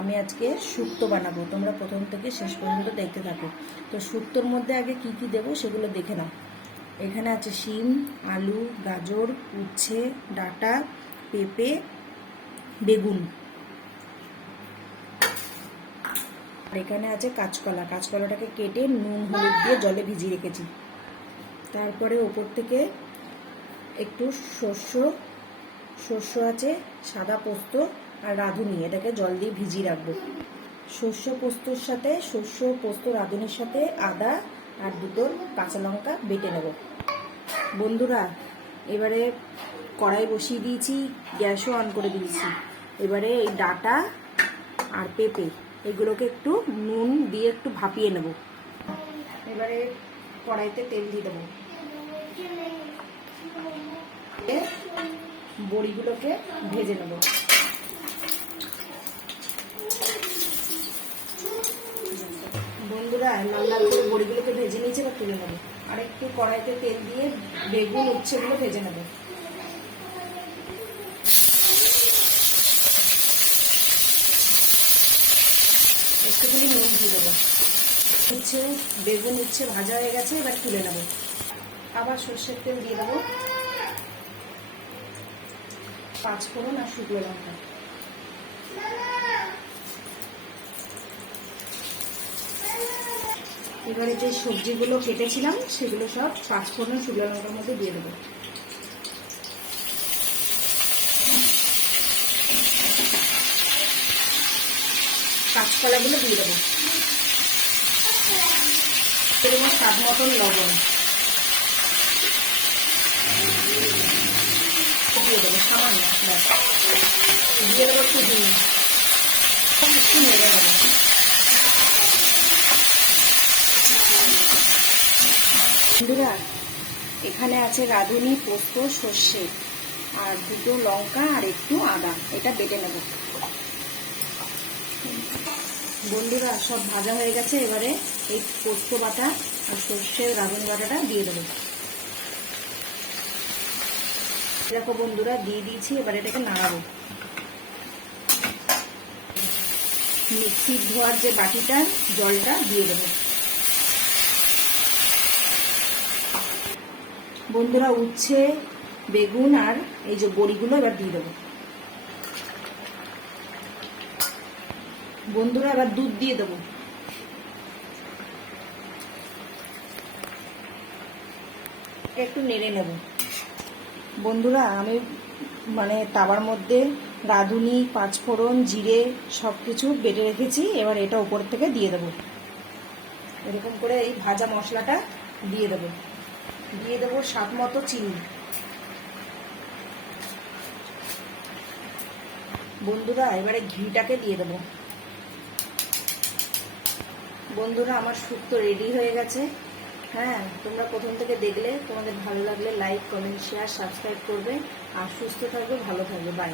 আমি আজকে শুক্তো বানাবো, তোমরা প্রথম থেকে শেষ পর্যন্ত দেখতে থাকো। তো শুক্তোর মধ্যে আগে কি কি দেবো সেগুলো দেখে নাও। এখানে আছে শিম, আলু, গাজর, উচ্ছে, ডাঁটা, পেঁপে, বেগুন। আর এখানে আছে কাঁচকলা। কাঁচকলাটাকে কেটে নুন হলুদ দিয়ে জলে ভিজিয়ে রেখেছি। তারপরে ওপর থেকে একটু শস্য আছে, সাদা পোস্ত আর রাঁধুনি, এটাকে জল দিয়ে ভিজিয়ে রাখবো। শস্য পোস্ত রাঁধুনির সাথে আদা আর দুটো কাঁচা লঙ্কা বেটে নেব। বন্ধুরা, এবারে কড়াই বসিয়ে দিয়েছি, গ্যাসও অন করে দিয়েছি। এবারে এই ডাঁটা আর পেঁপে এগুলোকে একটু নুন দিয়ে একটু ভাপিয়ে নেব। এবারে কড়াইতে তেল দিয়ে দেবো। বড়িগুলোকে ভেজে নেব। বন্ধুরা, লাল লাল করে বড়িগুলোকে ভেজে নিয়েছে, এবার তুলে নেবো। আর একটু কড়াইতে তেল দিয়ে বেগুন উচ্ছেগুলো ভেজে নেব। একটুখানি নুন দিয়ে দেবো। বেগুন উচ্ছে ভাজা হয়ে গেছে, এবার তুলে নেব। আবার সর্ষের তেল দিয়ে দেবো, পাঁচফোড়ন আর শুকনো লঙ্কা। এবারে যে সবজিগুলো কেটেছিলাম সেগুলো সব পাঁচফোড়ন শুকনো লঙ্কার মধ্যে দিয়ে দেবো। কাঁচকলাগুলো দিয়ে দেবো। এরকম স্বাদ মতন লবণ দিয়ে দেবো, সামান্য দিয়ে দেবো, একটু নেড়ে নেবো। বন্ধুরা, এখানে আছে রাঁধুনি, পোস্ত, সর্ষে আর দুটো লঙ্কা আর একটু আদা, এটা বেটে নেব। বন্ধুরা, সব ভাজা হয়ে গেছে। এবারে এই পোস্ত বাটা আর সর্ষের রাঁধুনি বাটাটা দিয়ে দেবো। দেখো বন্ধুরা, দিয়ে দিয়েছি। এবার এটাকে নাড়াবো। মিক্সির ধোয়ার যে বাটিটার জলটা দিয়ে দেবো। বন্ধুরা, উচ্ছে, বেগুন আর এই যে বড়িগুলো এবার দিয়ে দেবো। বন্ধুরা, এবার দুধ দিয়ে দেবো। একটু নেড়ে নেব। বন্ধুরা, আমি তাওয়ার মধ্যে রাঁধুনি, পাঁচফোড়ন, জিরে সব কিছু বেটে রেখেছি। এবার এটা উপর থেকে দিয়ে দেবো। এরকম করে এই ভাজা মশলাটা দিয়ে দেবো। দিয়ে দেবো স্বাদ মতো চিনি। বন্ধুরা, এবারে ঘিটাকে দিয়ে দেবো। বন্ধুরা, আমার শুক্তো রেডি হয়ে গেছে। হ্যাঁ, তোমরা প্রথম থেকে দেখলে, তোমাদের ভালো লাগলে লাইক, কমেন্ট, শেয়ার, সাবস্ক্রাইব করবে। আর সুস্থ থাকবে, ভালো থাকবে। বাই।